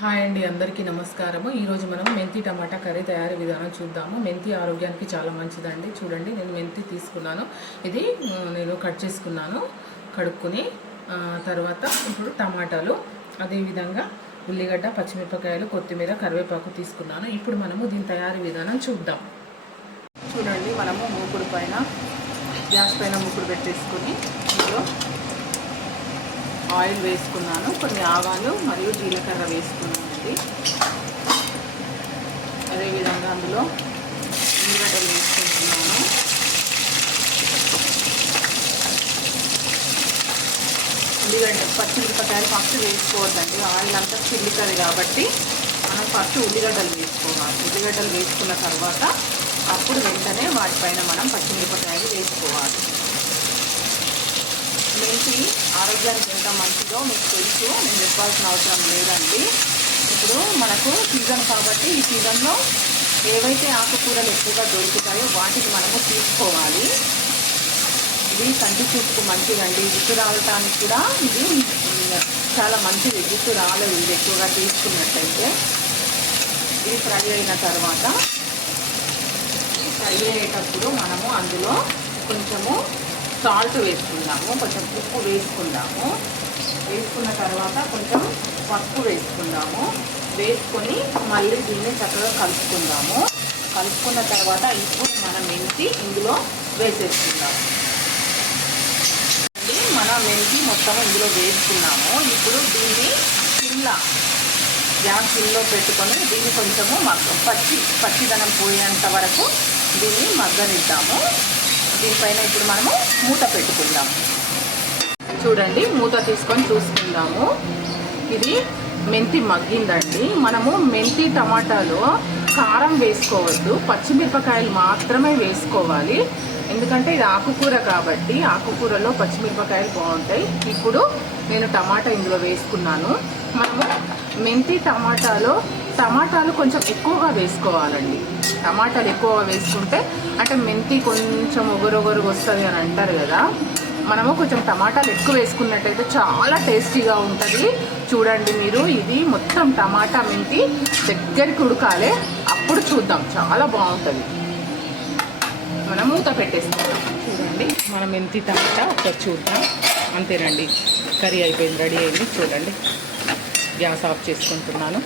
Hi అండి, అందరికీ నమస్కారము. ఈరోజు మనం మెంతి టమాటా కర్రీ తయారీ విధానం చూద్దాము. మెంతి ఆరోగ్యానికి చాలా మంచిదండి. చూడండి, నేను మెంతి తీసుకున్నాను. ఇది నేను కట్ చేసుకున్నాను కడుక్కుని. తర్వాత ఇప్పుడు టమాటాలు, అదేవిధంగా ఉల్లిగడ్డ, పచ్చిమిరపకాయలు, కొత్తిమీర, కరివేపాకు తీసుకున్నాను. ఇప్పుడు మనము దీని తయారీ విధానం చూద్దాం. చూడండి, మనము మూకుడు పైన గ్యాస్ పైన మూకుడు పెట్టేసుకుని ఇందులో ఆయిల్ వేసుకున్నాను. కొన్ని ఆవాలు మరియు జీలకర్ర వేసుకున్నానండి. అదేవిధంగా అందులో ఉల్లిగడ్డలు వేసుకుంటున్నాను. ఉల్లిగడ్డ, పచ్చిమిరపకాయలు ఫస్ట్ వేసుకోవద్దండి. ఆయిల్ అంతా చిల్లుతుంది కాబట్టి మనం ఫస్ట్ ఉల్లిగడ్డలు వేసుకోవాలి. ఉల్లిగడ్డలు వేసుకున్న తర్వాత అప్పుడు వెంటనే వాటిపైన మనం పచ్చిమిరపకాయలు వేసుకోవాలి. మెంతి ఆరోగ్యానికి ఎంత మంచిదో మీకు తెలుసు, నేను చెప్పాల్సిన అవసరం లేదండి. ఇప్పుడు మనకు సీజన్ కాబట్టి ఈ సీజన్లో ఏవైతే ఆకుకూరలు ఎక్కువగా దొరుకుతాయో వాటిని మనము తీసుకోవాలి. ఇది కంటి చూపుకు మంచిదండి. జుట్టు రావటానికి కూడా ఇది చాలా మంచిది. జుట్టు రాలేదు ఇది ఎక్కువగా తీసుకున్నట్టయితే. ఇది ఫ్రై అయిన తర్వాత ఫ్రై అయ్యేటప్పుడు మనము అందులో కొంచెము సాల్ట్ వేసుకుందాము, కొంచెం ఉప్పు వేసుకుందాము. వేసుకున్న తర్వాత కొంచెం పసుపు వేసుకుందాము. వేసుకొని మళ్ళీ దీన్ని చక్కగా కలుపుకుందాము. కలుపుకున్న తర్వాత ఇప్పుడు మనం మెంతి ఇందులో వేసేసుకుందాము. మన మెంతి మొత్తం ఇందులో వేసుకున్నాము. ఇప్పుడు దీన్ని గ్యాస్ సిమ్లో పెట్టుకొని దీన్ని కొంచెము పచ్చిదనం పోయేంత వరకు దీన్ని మగ్గనిద్దాము. దీనిపైన ఇప్పుడు మనము మూత పెట్టుకుందాము. చూడండి, మూత తీసుకొని చూసుకుందాము. ఇది మెంతి మగ్గిందండి. మనము మెంతి టమాటాలో కారం వేసుకోవద్దు, పచ్చిమిరపకాయలు మాత్రమే వేసుకోవాలి. ఎందుకంటే ఇది ఆకుకూర కాబట్టి ఆకుకూరలో పచ్చిమిరపకాయలు బాగుంటాయి. ఇప్పుడు నేను టమాటా ఇందులో వేసుకున్నాను. మనము మెంతి టమాటాలు కొంచెం ఎక్కువగా వేసుకోవాలండి. టమాటాలు ఎక్కువగా వేసుకుంటే అంటే మెంతి కొంచెం ఒగరొగరుగా వస్తుంది అని అంటారు కదా. మనము కొంచెం టమాటాలు ఎక్కువ వేసుకున్నట్టయితే చాలా టేస్టీగా ఉంటుంది. చూడండి మీరు, ఇది మొత్తం టమాటా మెంతి దగ్గరికి ఉడకాలి, అప్పుడు చూద్దాం, చాలా బాగుంటుంది. మనం మూత పెట్టేసుకుందాం. చూడండి, మన మెంతి టమాటా ఒకసారి చూద్దాం. అంతేనండి, కర్రీ అయిపోయింది, రెడీ అయింది. చూడండి, గ్యాస్ ఆఫ్ చేసుకుంటున్నాను.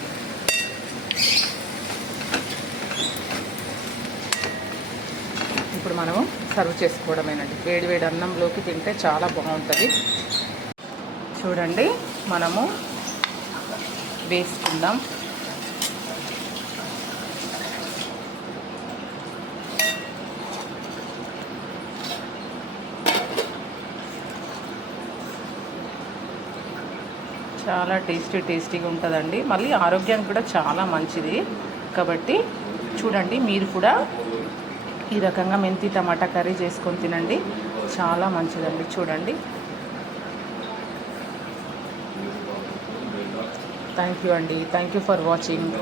ఇప్పుడు మనము సర్వ్ చేసుకోవడమేనండి. వేడివేడి అన్నంలోకి తింటే చాలా బాగుంటుంది. చూడండి, మనము వేసుకుందాం. చాలా టేస్టీగా ఉంటుందండి. మళ్ళీ ఆరోగ్యానికి కూడా చాలా మంచిది కాబట్టి చూడండి, మీరు కూడా ఈ రకంగా మెంతి టమాటా కర్రీ చేసుకొని తినండి, చాలా మంచిదండి. చూడండి, థ్యాంక్ యూ అండి. Thank you for watching.